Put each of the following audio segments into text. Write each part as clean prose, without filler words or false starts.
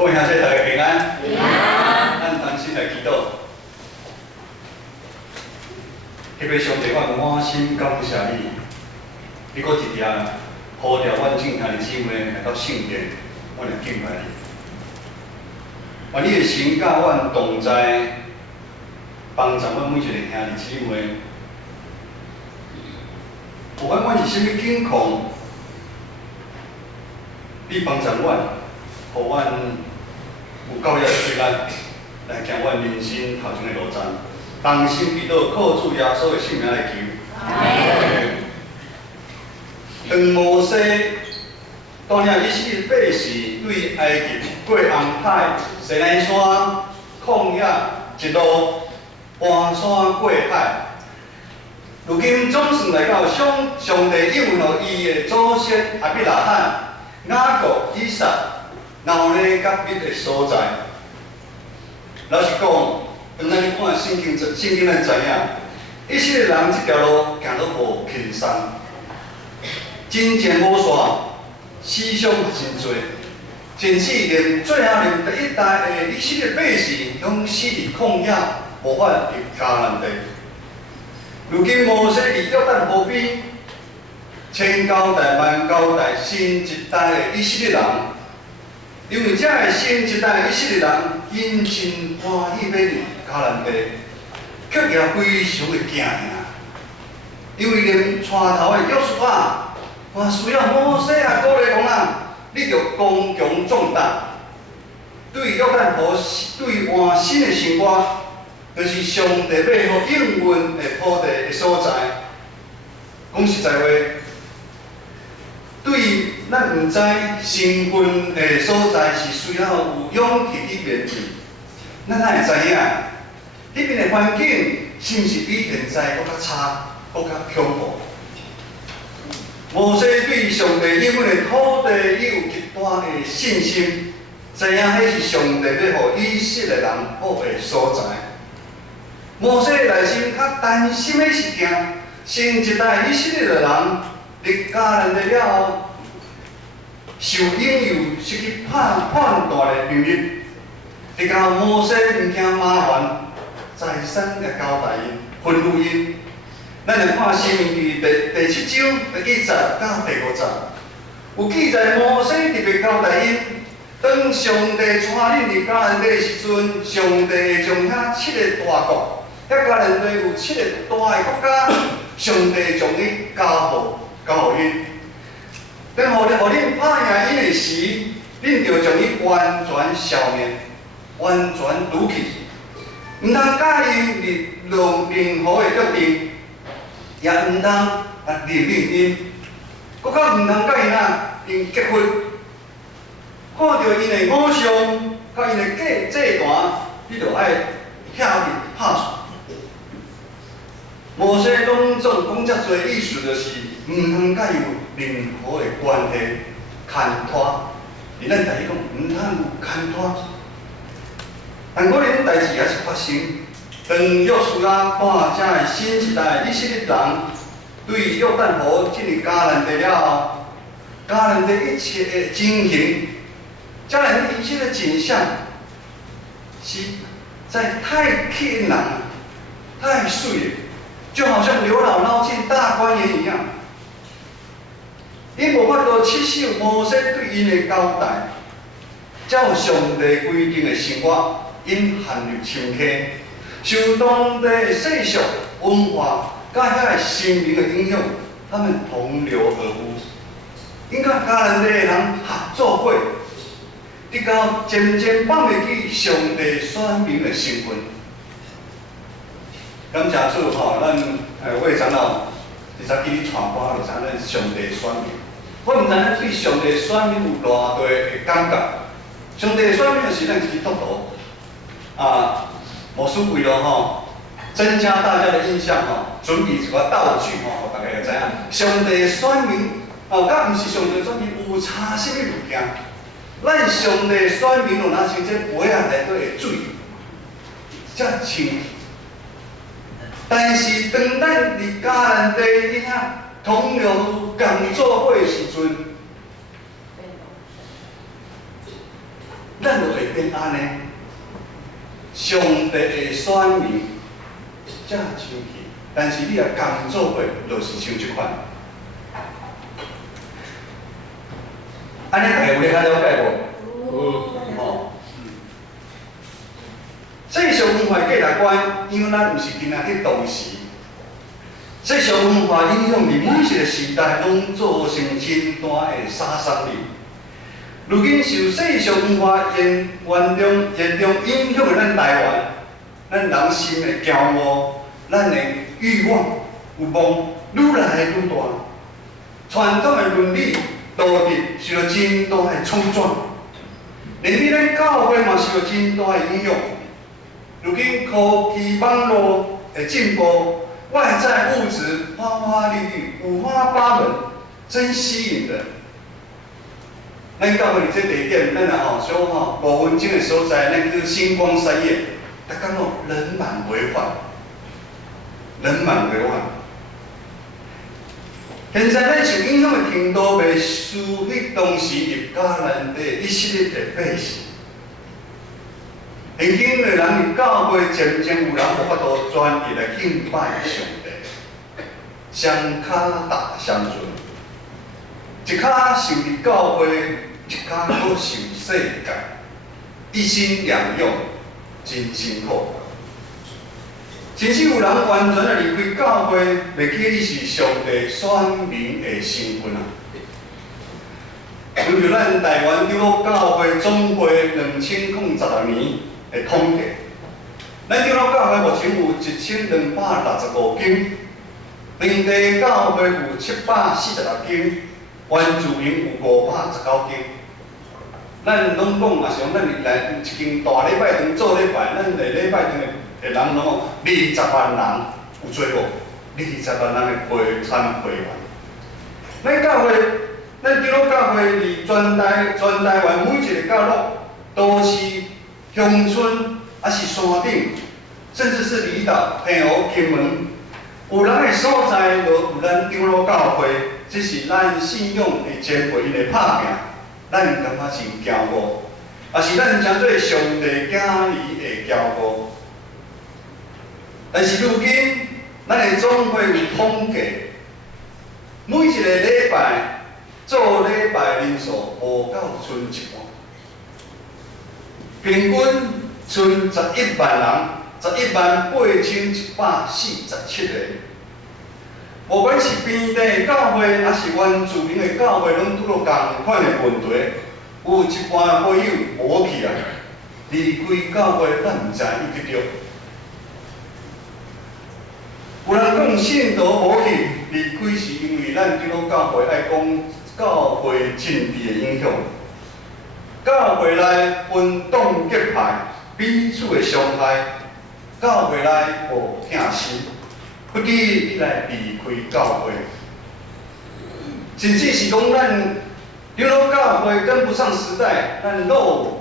各位兄弟，大家平安。平安。咱同心来祈祷。特别上帝，我满心感谢你，你搁一定呼召阮正兄弟姊妹来到圣殿，我来敬拜你。愿你的神甲阮同在，帮助阮每一个兄弟姊妹。不管阮是甚物境况，你帮助阮，互阮有够了力量来行阮人生头前的路程。同心祈祷，靠主耶稣的圣名来求。当摩西带领以色列百姓对埃及过红海、西奈山、旷野一路搬山过海。如今总算来到上帝应允伊的祖先阿比拉罕、雅各、以撒、拿尼甲密的所在。老实讲，当咱去看圣经，咱知影，以色列人这条路行得无轻松，真前无线，死伤真多，甚至连最后连第一代的以色列百姓拢死伫旷野，无法入迦南地。如今摩西伫约旦河边，千交代万交代新一代的以色列人，因为这个新一代的以色列人，因真欢喜要入迦南地，却也非常的惊吓，因为连带头的约书亚，还需要摩西啊鼓励讲啊，你着刚强壮大，对约旦河对换新的生活。就是上帝要互应允的土地的所在。讲实在话，对咱毋知身份的所在是需要有勇气去面对。咱哪会知影？迄边的环境是毋是比现在搁较差、搁较恐怖？摩西对上帝应允的土地有极大的信心，知影迄是上帝要互以色列人好的所在。摩西内心较担心的是惊，新一代以色列的人入迦南地了后，受引诱失去判断的能力。直到摩西毋惊麻烦，再三来交代因，吩咐因。咱来看《申命记》第7章第1节到第5节，有记载摩西特别交代因，当上帝带恁入迦南地的时阵，上帝会将遐7个大国。遐迦南地有7个大的国家，上帝将伊交互因。等互恁拍赢伊的时，恁着将伊完全消灭，完全除去。毋通介意任何的约定，也毋通任命因，搁较毋通介意因结婚。看到因的偶像，甲因的祭坛，你着爱遐入拍算。摩西拢总讲遮多意思，就是毋通甲伊有任何的关系牵拖。伫咱台语讲，毋通有牵拖。但可能代志也是发生。当约书亚看遮个新一代以色列人对约旦河进入迦南地了后，迦南地一切的情形，迦南地一切的景象，实在太吸引人了，太水了。就好像刘姥姥进大观园一样，因无法度接受摩西对因的交代，照上帝规定的生活，因陷入深坑，受当地的世俗文化甲遐个生命的影响，他们同流合污，因甲迦南地的人合作伙，直到渐渐放袂记上帝选民的身份。感谢主吼，咱魏长老伫昨记咧传播，就知咱上帝的选民。我毋知咱对上帝的选民有偌大的感觉。上帝的选民就是咱基督徒无所谓咯吼，增加大家的印象吼，准备一个道具吼，互大家会知影。上帝的选民甲毋是上帝的选民有差甚物物件？咱上帝的选民就若像这杯仔内底的水，遮清。但是，当咱伫迦南地遐同流共做伙的时阵，咱就会变安尼。上帝的选民才生气，但是你若工作伙，就是像即款。安尼大家有咧较了解无？哦。世俗文化价值观，因为咱毋是今仔日当时，世俗文化影响伫每一个时代，拢造成真大的杀伤力。如今受世俗文化严重影响的咱台湾，咱人心的骄傲，咱的欲望有望愈来愈大，传统的伦理道德受到真大的冲撞，连比咱教会嘛受到真大的影响。如今科技网络的进步，外在物质花花绿绿、五花八门，真吸引人。咱教会这地点，咱小5分钟的所在，咱叫星光三叶，逐工人满为患，人满为患。现在咱受影响的程度，袂输迄当时入教咱的以色列的百姓。现今的人入教会，渐渐有人无法度专一来敬拜上帝，双脚踏双船，一脚受入教会，一脚搁受世界，一心两用，真辛苦。甚至有人完全的离开教会，袂记伊是上帝选民的身份啊！比如咱台湾基督教会总会2016年的统计，咱基督教会目前有1265间，另地教会有746间，原住民有519间。咱拢讲嘛，像咱来一间大礼拜堂做礼拜，咱个礼拜堂的人拢20万人有做无？20万人的陪参会员。咱教会，咱基督教会伫全台湾每一个角落、都市、乡村，还是山顶，甚至是离岛、澎湖、金门，有人的所在，就有咱长老教会，这是咱信仰的前辈因的拍拼。咱感觉真骄傲，也是咱诚做上帝囝儿的骄傲。但是如今，咱的总会有统计，每一个礼拜做礼拜人数无到剩1半，平均剩11万人，118147个。无管是边地的教会，还是原住民的教会，拢拄到同款的问题。有一半会友无去啊，离开教会，咱毋知伊去着。有人讲信徒无去，离开是因为咱基督教会爱讲教会政治的影响。教会内分党结派，彼此的伤害，教会内无疼心。不止你来离开教会，甚至是讲咱长老教会跟不上时代，咱有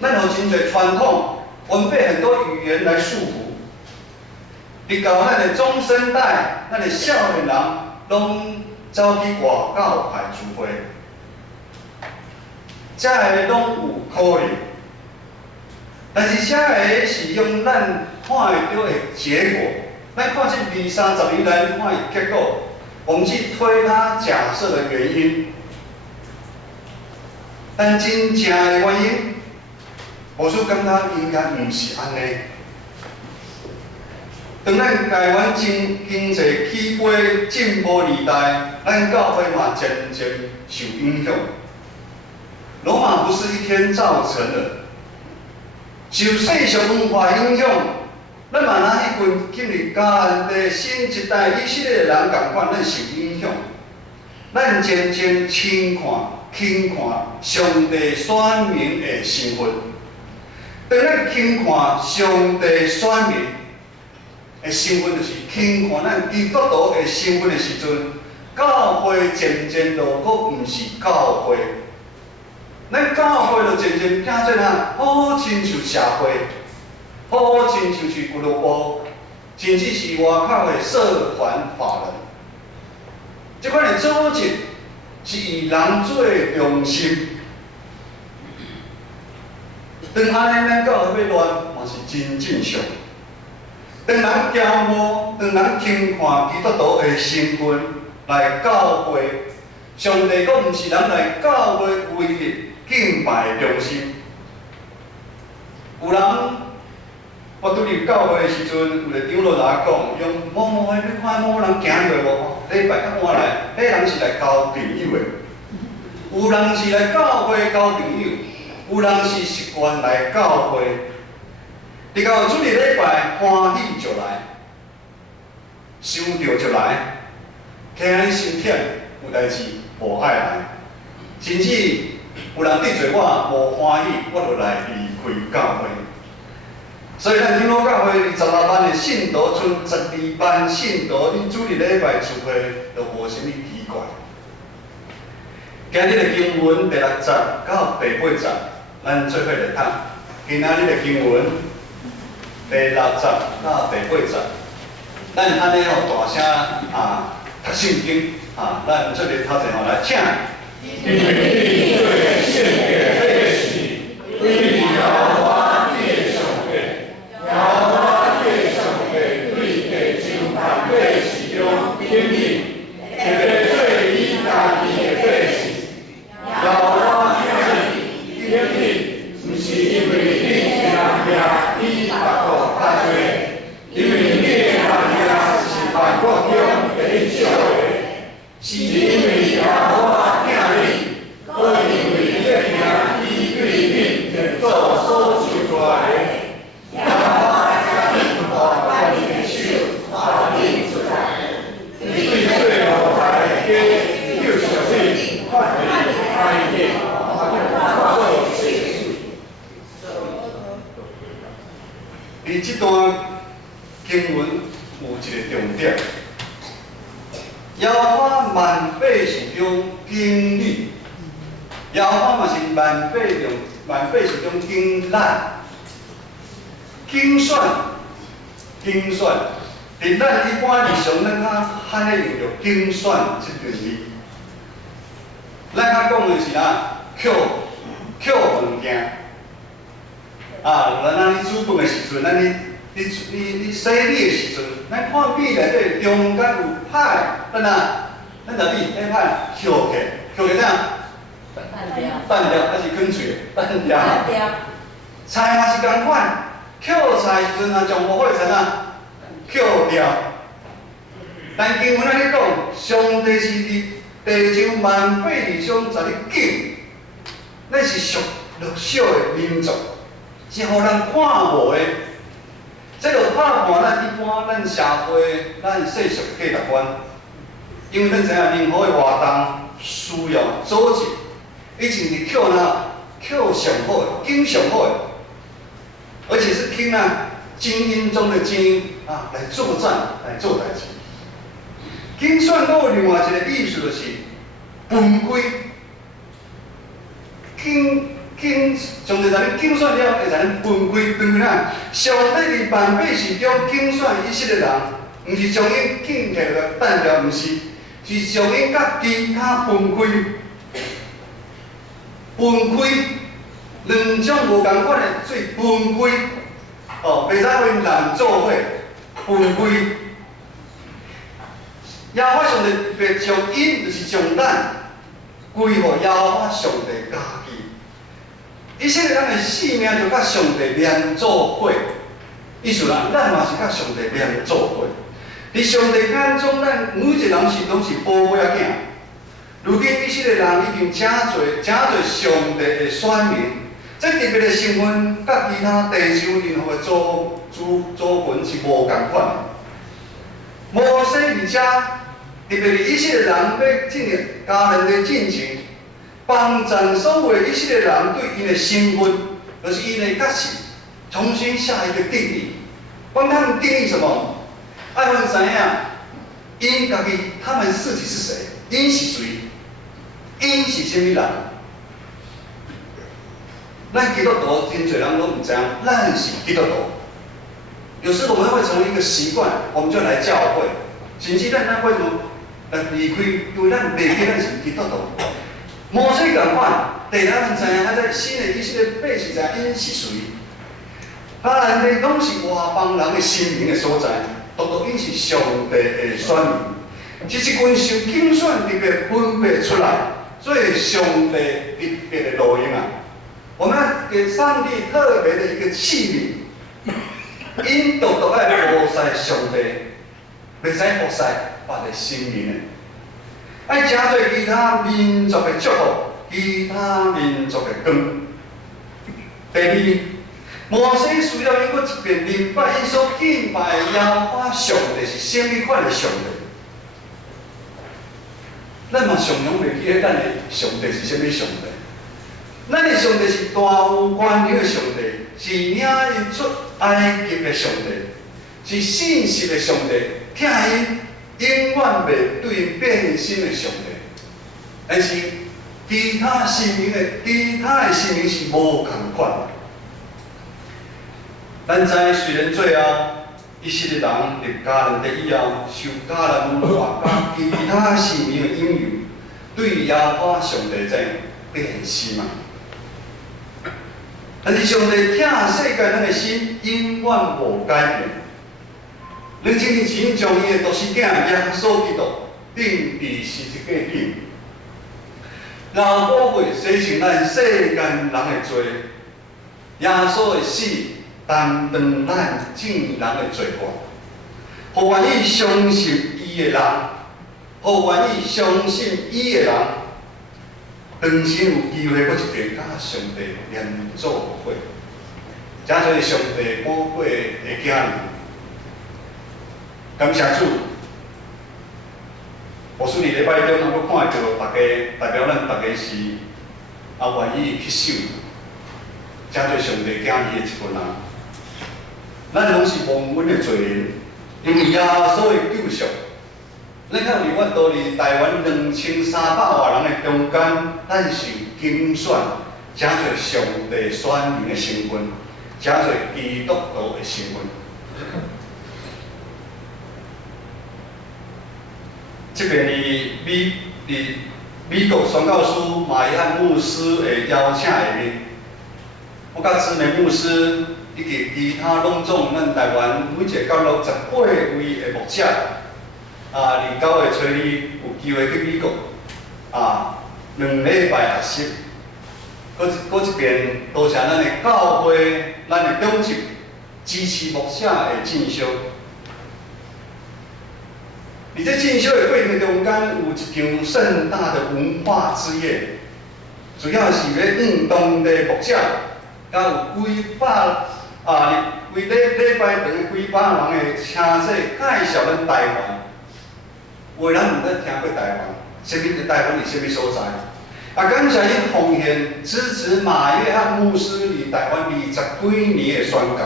真侪传统，违背很多语言来束缚。直到咱的中生代，咱的少年人拢走去外教派聚会，这个拢有可能。但是这个是用咱看会到的结果。咱看这20-30年来看伊结果，我们去推他假设的原因，但真正的原因，我是感觉应该毋是安尼。当咱台湾经济起飞进步年代，咱教会嘛渐渐受影响。罗马不是一天造成的，受世俗文化影响。咱嘛拿迄群今日加拿大新一代以色列的人共款，咱受影响。咱渐渐轻看上帝选民的身份。当咱轻看上帝选民的身份，就是轻看咱基督徒的身份的时阵，教会渐渐就佫毋是教会。咱教会就渐渐变做好亲像社会。好亲像是俱乐部，甚至是外口的社团法人。这款的组织是以人做中心，当安尼咱教会要乱，嘛是真正常。当人骄傲，当人轻看基督徒的身份来教会，上帝阁毋是人来教会唯一敬拜的中心。有人我拄入教会的时阵，有个长老来讲，用某某的，你看某某人行过无？礼拜较晚来，迄人是来交朋友的。有人是来教会交朋友，有人是习惯来教会。你到主日礼拜欢喜就来，想着就来，听心忝有代志无爱来，甚至有人得罪我无欢喜，我就来离开教会。所以咱长老教会26班的信徒，剩12班信徒，恁主日礼拜聚会就无啥物奇怪。今日的经文第6节到第8节，咱做伙来读。今仔日的经文第6节到第8节，咱安尼大声读圣经咱做个头前来请。你必对献给烈士，对耶和华列上的，耶和华列上的对地上凡烈士中天命，特别对伊家己的烈士，耶和华向你天命，不是因为你听命伊法度较多，因为你的命是万国中最少的，是因为耶和华听你。我因为你的名，伊对你建造所求出来的，耶和华将你把你的手把你出来，你对最后才的家，又小心看你开眼，看做结束。伫这段经文有一个重点，耶和华万百姓中经历。耶和华嘛是万百姓中经咱，精选，伫咱一般日常咱较罕咧用着精选即段字。咱较讲的是捡物件，咱你煮饭的时阵，你洗米的时阵，咱看米内底中间有歹，咱就米迄歹捡起怎样？拌掉还是卷嘴？拌掉。菜嘛是共款，捡菜时阵将无火尘捡掉。但经文安尼讲，上帝是伫地上万百里上在咧敬，咱是属弱小的民族，是互人看无的。这就拍破咱一般咱社会咱世俗价值观，因为咱知影任何的活动需要组织。以前是捡上好的，捡上好的，而且是捡精英中的精英来作战来做代志。竞选阁有另外一个意思，就是分开。上帝在恁竞选了，会使恁分开上帝伫万百姓中竞选以色列人，毋是将因拣起来等了，毋是，是将因甲其他分开。两种无共款的做分开，袂使分人做伙分开。耶和华上帝特别将因，就是将咱归互耶和华上帝家己。以色列人的性命就甲上帝连做伙，意思咱嘛是甲上帝连做伙。伫上帝眼中，咱每一个人是拢是宝贝仔囝。如今以色列人已经真侪上帝的选民，这特别的身份，甲其他地上任何的族群是无共款的。摩西而且特别是以色列人要进入迦南的进程，帮助所有的以色列人对因的身份，就是因的角色，重新下一个定义。帮他们定义什么？爱问知影，因家己他们自己是谁？因是谁？因是甚物人？咱基督徒真侪人都唔知影，咱是基督徒。有时我们会成为一个习惯，我们就来教会，甚至咱为什么离开？因为咱袂记咱是基督徒。摩西共款，第二咱知影，在新的其实的八是知因是谁？啊，人哋拢是外邦人的心灵的所在，独独因是上帝的选民。这一群受竞选特别分别出来，做上帝特别的路用啊！我们给上帝特别的一个器皿，因独独爱服侍上帝，袂使服侍别的神明的。爱诚做其他民族的祝福，其他民族的光。第二，摩西需要因搁一遍明白，因所敬拜的耶和华上帝是甚物款的上帝。咱嘛常常袂记得咱的上帝是甚物上帝。咱的上帝是大有权能的上帝，是领因出埃及的上帝，是信实的上帝，疼因永远袂对因变心的上帝。但是其他神明是无共款。咱知虽然最后以色列人入迦南地以后，受迦南文化甲其他神明的引诱，对耶和华上帝在变心嘛。但是上帝疼世界人的心永远无改变。2000年前将伊的独生囝耶稣基督钉伫十字架顶，然后宝血洗净咱世间人的罪。耶稣的死担当咱众人的罪过，互愿意相信伊的人，互愿意相信伊的人，当时有机会搁一遍甲上帝连做伙。诚侪上帝宝贵的囝儿，感谢主。我说伫礼拜中，我看到大家代表咱大家是愿意去守，诚侪上帝囝儿的一群人。咱拢是蒙恩的罪人，因为耶稣的救赎，咱较有法度伫台湾2300外人的中间，咱受拣选，诚侪上帝选民的身份，诚侪基督徒的身份。这边伫美国宣教师马约翰牧师的邀请下面，我甲知名牧师以及其他拢总咱台湾每一个角落18位的牧者，伫9月初二有机会去美国，2礼拜学习。搁一遍多谢咱的教会，咱的长执支持牧者的进修。伫这进修的过程中间，有一场盛大的文化之夜，主要是要运动的牧者，甲有几百为礼拜长的几百人的车势介绍咱台湾。有人毋捌听过台湾，什么台湾是什么所在？感谢因奉献支持马约翰牧师伫台湾20几年的宣教。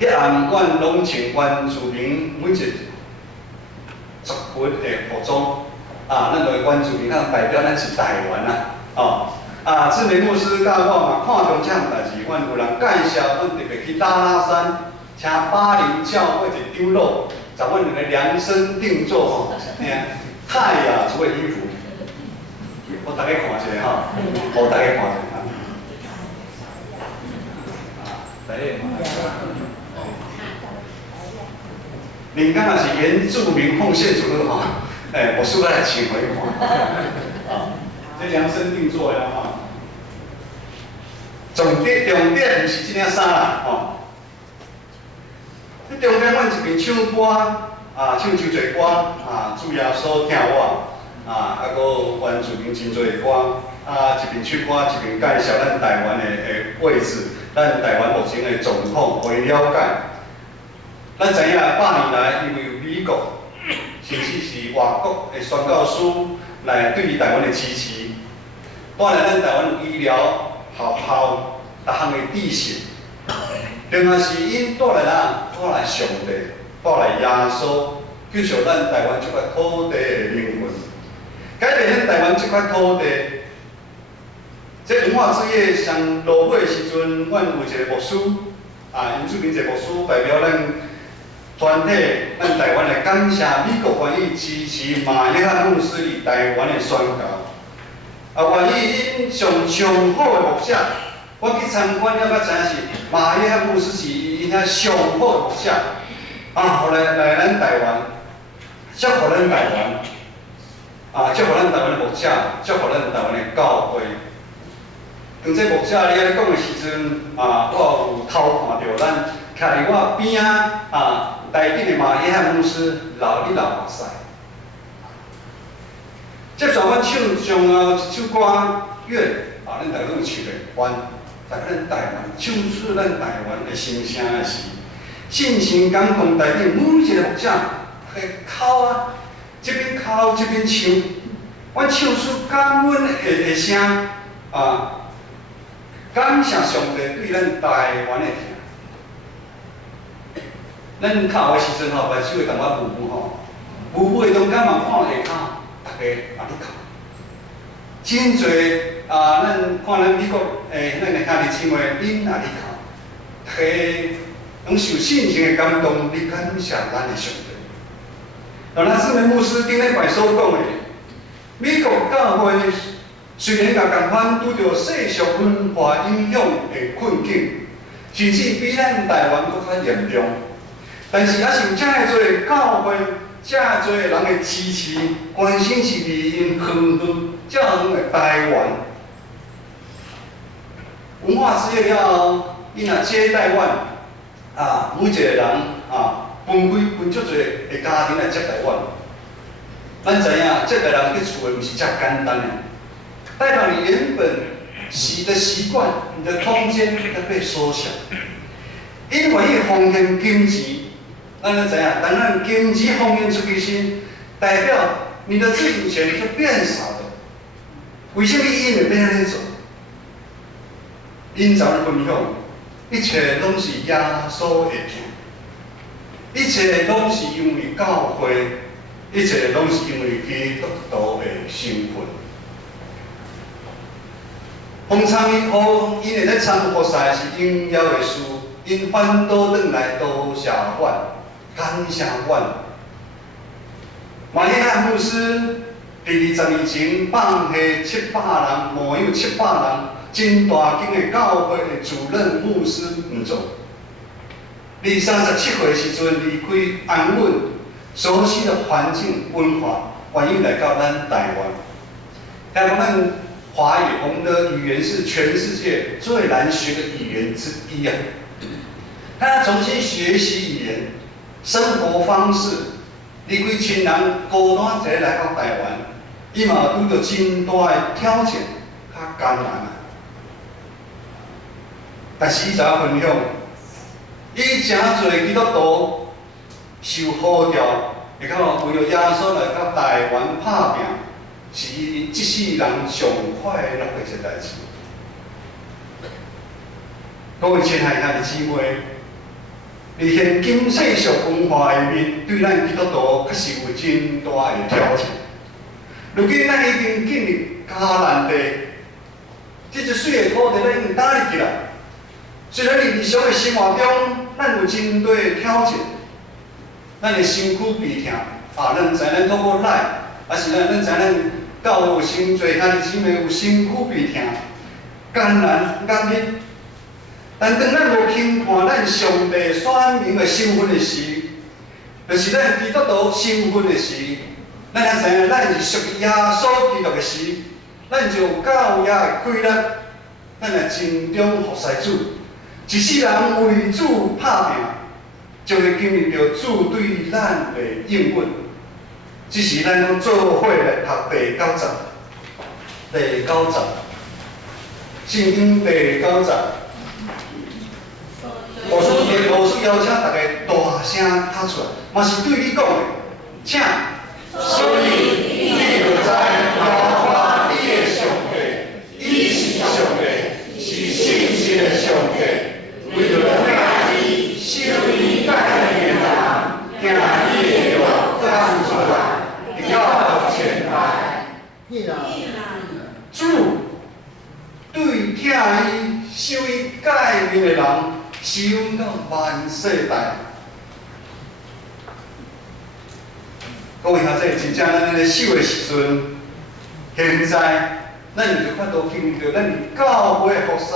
迄暗阮拢穿原住民每一族群的服装，咱就原住民代表咱是台湾知名牧师甲我嘛看中这项代志，阮有人介绍，阮特别去大拉山，请巴林教会一长老，在阮两个量身定做太阳做的衣服，我大家看一下我大家看一下大家。恁敢若是原住民奉献组的我输来请回看这量身定做的重点毋是这领衫啦这中间阮一边唱歌唱真侪歌主耶稣疼我搁原住民真侪歌一边唱歌一边介绍咱台湾的位置，咱台湾目前的状况，互伊了解。咱知影8年来，因为有美国，甚至是外国的宣教师来对台湾的支持，当然咱台湾有医疗、学校，逐项的知识，另外是因带来上帝，带来耶稣，救赎咱台湾这块土地的命运，改变咱台湾这块土地。这文化之夜上落尾的时阵，阮有一个牧师，原住民一个牧师代表咱全体咱台湾来感谢美国愿意支持马约翰牧师伫台湾的宣教，愿意因上好的牧者，我去参观了，才知影是马约翰牧师是因遐上好的牧者，后来咱台湾，祝福咱台湾，祝福咱台湾的牧者，祝福咱台湾的教会。当这牧者你安尼讲的时阵，我有偷看到咱徛伫我边台顶的马约翰牧师流目屎。接续阮唱上一首歌《愿》，咱大家拢唱的愿，在咱台湾唱出咱台湾的心声的时，信心感动台顶每一个牧者，口这边口这边唱，阮唱出感恩的声感谢上帝对咱台湾的疼。咱哭的时阵目睭会感觉雾雾的中间嘛看下骹，大家咧哭。真侪咱看咱美国咱的兄弟姊妹，因也咧哭，大家拢受信心的感动，咧感谢咱的上帝。咱姊妹牧师顶礼拜所讲的，美国教会虽然也共款拄着世俗文化影响的困境，甚至比咱台湾搁较严重。但是也是有遮尔多教会、遮尔多人的支持，关心是为因远遮远的台湾。文化事业了后，伊若接待阮每一个人分足侪的家庭来接待阮。咱知影接待人去厝的毋是遮简单的，带到你原本的习惯、你的空间要被缩小，因为伊奉献金钱。咱知影，当咱金钱奉献出去时，代表你的自主权就变少了。为什么因会变安尼做？因怎样分享？一切拢是耶稣的疼，一切拢是因为教会，一切拢是因为基督徒的身份。逢参伊互因会在参与菩萨是应邀的事，因反倒转来多谢阮。感谢阮，马约翰牧师伫20年前放下700人，牧养700人，真大间的教会的主任牧师唔做。你37岁时阵离开安稳、熟悉的环境文化，愿意来到咱台湾。台湾咱华语，我们的语言是全世界最难学的语言之一啊！他重新学习语言。生活方式，离开亲人，孤单一个来到台湾，伊嘛拄着真大的挑战，较艰难啊。但是伊知影分享，伊诚侪基督徒受呼召，会讲为了耶稣来到台湾打拼，是伊一世人上快乐的一件代志。各位亲爱的姊妹。而现今世俗文化的面，对咱基督徒确实有真大的挑战。如今咱已经进入迦南地，这一水的土地咱已经打入去啦。虽然日常的生活中，咱有真多的挑战，咱的身躯悲痛咱知咱透过来，是咱知咱教会有真侪兄弟姊妹有身躯悲痛、艰难压力。但当咱无轻看咱上帝选民的身份的时，就是咱基督徒身份的时，咱也知影咱是属于耶稣基督的时，咱就有教业的规律，咱来尽忠服侍主，一世人为主打拼，就会经历到主对咱的应允。只是咱拢做伙来读第9章，圣经第9章。我说邀请大家大声读出来，嘛是对你讲的，请。所以你就知耶和华你的上帝，伊是上帝，是信实的上帝，为着听伊、守伊诫命的人，听伊的话讲出来，直到前来。主对听伊、守伊诫命的人。使用到万世代，各位学者，真正咱咧守的时阵，现在咱就看到听到咱教会的服侍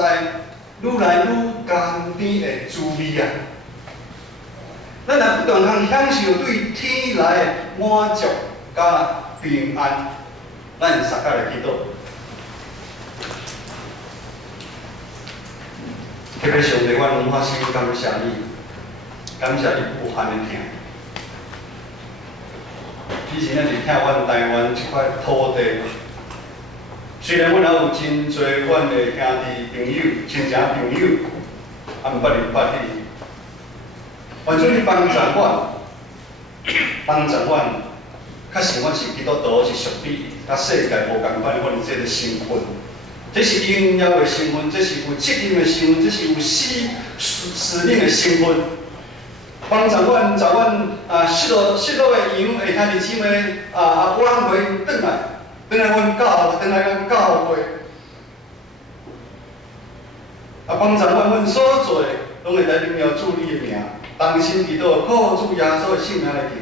愈来愈甘甜的滋味啊！咱若不断通享受对天来的满足甲平安，咱三甲来祈祷。特别上帝，我发心感谢你，感谢你有限的听。以前咱是听阮台湾这块土地，虽然阮也有真侪阮的兄弟朋友、亲情朋友，毋捌认捌你。愿主你帮助阮，较实阮是基督徒，是属你甲世界无共款，阮这个身份。这是荣耀的身份，这是有责任的身份，这是有使命的身份。帮助阮，在阮失落的羊的兄弟姊妹我袂转来阮教会，帮助阮所做的，拢会来荣耀主你的名。当心祈祷，靠主耶稣的圣名来求。